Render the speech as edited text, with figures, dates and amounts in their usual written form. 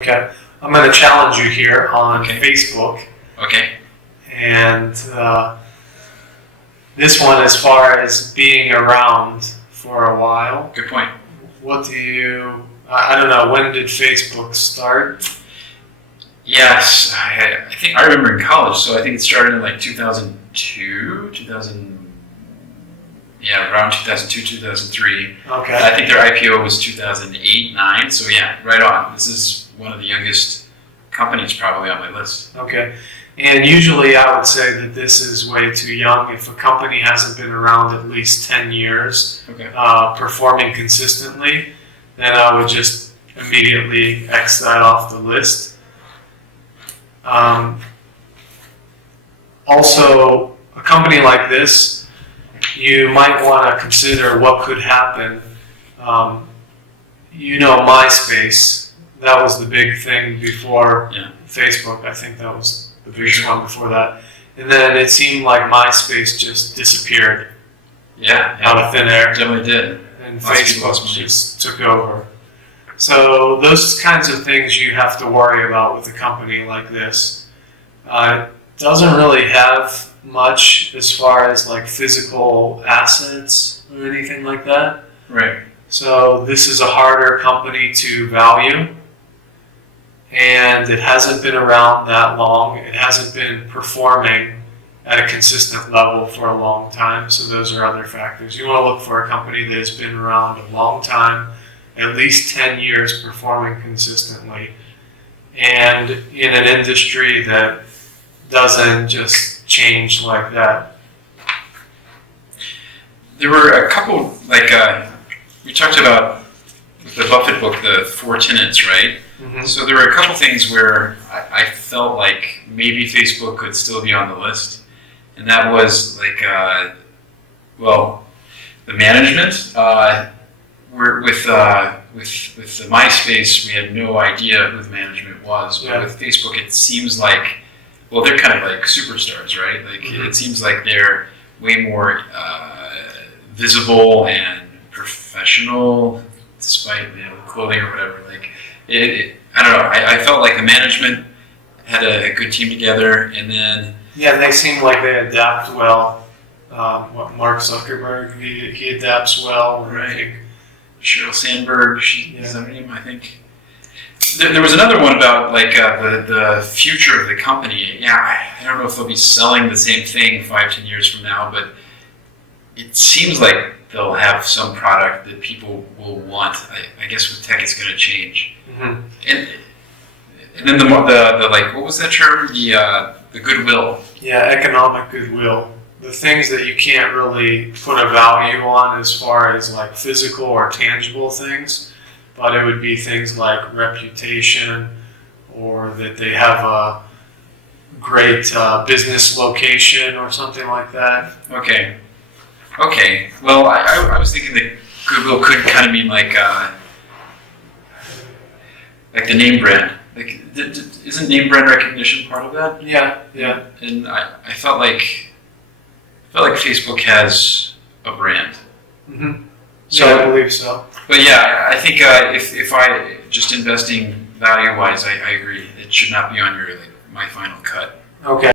Okay, I'm going to challenge you here on Facebook. Okay. And this one, as far as being around for a while. Good point. What do you, I don't know, when did Facebook start? Yes, I think I remember in college, so I think it started in like 2002, around 2002, 2003. Okay. I think their IPO was 2008, 9, so yeah, right on. This is one of the youngest companies probably on my list. Okay. And usually I would say that this is way too young. If a company hasn't been around at least 10 years, performing consistently, then I would just immediately X that off the list. Also, a company like this, you might want to consider what could happen. MySpace, that was the big thing before Facebook. I think that was the biggest one before that. And then it seemed like MySpace just disappeared out of thin air. It definitely did. And Facebook just took over. So those kinds of things you have to worry about with a company like this. It doesn't really have much as far as like physical assets or anything like that. Right. So this is a harder company to value. And it hasn't been around that long. It hasn't been performing at a consistent level for a long time. So those are other factors. You want to look for a company that has been around a long time, at least 10 years performing consistently, and in an industry that doesn't just change like that. There were a couple, we talked about the Buffett book, the 4 tenets, right? Mm-hmm. So there were a couple things where I felt like maybe Facebook could still be on the list. And that was the management. With the MySpace, we had no idea who the management was. But with Facebook, it seems like, they're kind of like superstars, right? It seems like they're way more visible and professional, despite clothing or whatever. I don't know. I felt like the management had a good team together, and then they seem like they adapt well. Mark Zuckerberg, he adapts well. Right. I think Sheryl Sandberg, is her name, I think. There was another one about the future of the company. I don't know if they'll be selling the same thing 5-10 years from now, but it seems like they'll have some product that people will want. I guess with tech, it's going to change. Mm-hmm. And then the what was that term? The goodwill. Yeah, economic goodwill. The things that you can't really put a value on as far as like physical or tangible things, but it would be things like reputation, or that they have a great business location or something like that. Okay. Well, I was thinking that goodwill could kind of mean like the name brand. Isn't name brand recognition part of that? Yeah. And I felt like Facebook has a brand. Mm-hmm. So I believe so. But I think if I just investing value wise, I agree. It should not be on your my final cut. Okay.